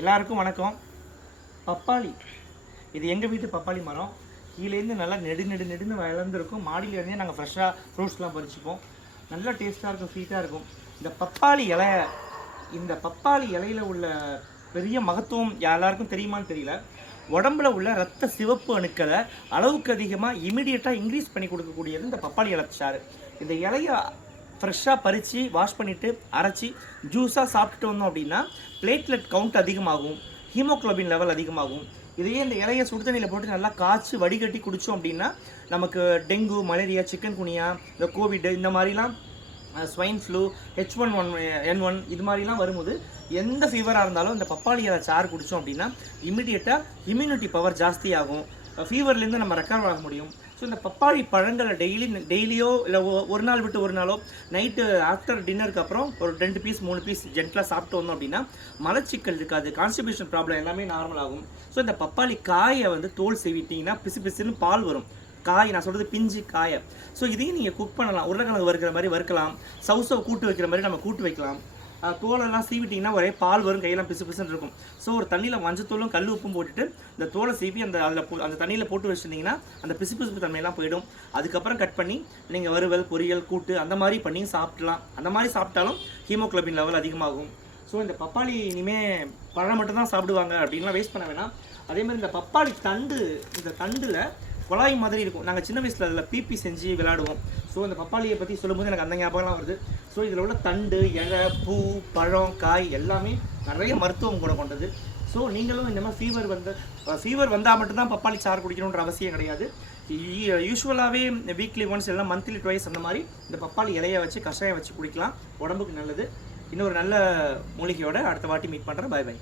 எல்லாருக்கும் வணக்கம். பப்பாளி, இது எங்கள் வீட்டு பப்பாளி மரம். கீழேருந்து நல்லா நெடுன்னு வளர்ந்துருக்கும். மாடியிலேருந்தே நாங்கள் ஃப்ரெஷ்ஷாக ஃப்ரூட்ஸ்லாம் பறிச்சுப்போம். நல்லா டேஸ்ட்டாக இருக்கும், ஸ்வீட்டாக இருக்கும். இந்த பப்பாளி இலையில் உள்ள பெரிய மகத்துவம் எல்லாருக்கும் தெரியுமான்னு தெரியல. உடம்புல உள்ள ரத்த சிவப்பு அணுக்களை அளவுக்கு அதிகமாக இமிடியேட்டாக இன்க்ரீஸ் பண்ணி கொடுக்கக்கூடியது இந்த பப்பாளி இலை சாறு. இந்த இலையை ஃப்ரெஷ்ஷாக பறித்து வாஷ் பண்ணிவிட்டு அரைச்சி ஜூஸாக சாப்பிட்டுட்டு வந்தோம் அப்படின்னா பிளேட்லெட் கவுண்ட் அதிகமாகும், ஹீமோக்ளோபின் லெவல் அதிகமாகும். இதையே இந்த இலையை சுடு தண்ணியில் போட்டு நல்லா காய்ச்சி வடிகட்டி குடித்தோம் அப்படின்னா நமக்கு டெங்கு, மலேரியா, சிக்கன் குனியா, இந்த கோவிட், இந்த மாதிரிலாம் ஸ்வைன் ஃப்ளூ, H1N1 இது மாதிரிலாம் வரும்போது எந்த ஃபீவராக இருந்தாலும் இந்த பப்பாளி இலை சாறு குடித்தோம் அப்படின்னா இமிடியேட்டாக இம்யூனிட்டி பவர் ஜாஸ்தியாகும். ஃபீவர்லேருந்து நம்ம ரெக்கவர் ஆக முடியும். ஸோ இந்த பப்பாளி பழங்களை டெய்லியோ இல்லை ஒரு நாள் விட்டு ஒரு நாளோ நைட்டு ஆஃப்டர் டின்னருக்கு அப்புறம் ஒரு 2 பீஸ் 3 பீஸ் ஜென்டலாக சாப்பிட்டு வந்தோம் அப்படின்னா மலச்சிக்கல் இருக்காது, கான்ஸ்டிபேஷன் ப்ராப்ளம் எல்லாமே நார்மல் ஆகும். ஸோ இந்த பப்பாளி காயை தோல் செய்விட்டிங்கன்னா பிசு பிசுன்னு பால் வரும். காய், நான் சொல்கிறது பிஞ்சு காயை. ஸோ இதையும் நீங்கள் குக் பண்ணலாம். உருளைக்கிழங்கு வறுக்கிற மாதிரி வறுக்கலாம், சவுசவை கூட்டு வைக்கிற மாதிரி நம்ம கூட்டு வைக்கலாம். தோலெல்லாம் சீவிட்டிங்கன்னா ஒரே பால் வரும், கையெல்லாம் பிசு பிசுன்னு இருக்கும். ஸோ ஒரு தண்ணியில் மஞ்சத்தூளும் கல் உப்பும் போட்டுட்டு இந்த தோலை சீவி அந்த தண்ணியில் போட்டு வச்சுருந்தீங்கன்னா அந்த பிசு பிசுப்பு தன்மையெல்லாம் போயிடும். அதுக்கப்புறம் கட் பண்ணி நீங்கள் வறுவல், பொரியல், கூட்டு அந்த மாதிரி பண்ணி சாப்பிடலாம். அந்த மாதிரி சாப்பிட்டாலும் ஹீமோக்ளோபின் லெவல் அதிகமாகும். ஸோ இந்த பப்பாளி இனிமேல் பழம் மட்டும்தான் சாப்பிடுவாங்க அப்படின்லாம் வேஸ்ட் பண்ண வேணாம். அதேமாதிரி இந்த பப்பாளி இந்த தண்டில் குழாய் மாதிரி இருக்கும். நாங்கள் சின்ன வயசில் அதில் பிபி செஞ்சு விளையாடுவோம். ஸோ இந்த பப்பாளியை பற்றி சொல்லும்போது எனக்கு அந்த ஞாபகம்லாம் வருது. ஸோ இதில் உள்ள தண்டு, இலை, பூ, பழம், காய் எல்லாமே நிறைய மருத்துவம் கூட கொண்டது. ஸோ நீங்களும் இந்த மாதிரி ஃபீவர் வந்தால் மட்டும்தான் பப்பாளி சாறு குடிக்கணுன்ற அவசியம் கிடையாது. யூஸ்வலாகவே வீக்லி ஒன்ஸ் எல்லாம் மந்த்லி ட்வைஸ் அந்த மாதிரி இந்த பப்பாளி இலையை வச்சு கஷாயம் வச்சு குடிக்கலாம். உடம்புக்கு நல்லது. இன்னொரு நல்ல மூலிகையோட அடுத்த வாட்டி மீட் பண்ணுறேன். Bye by.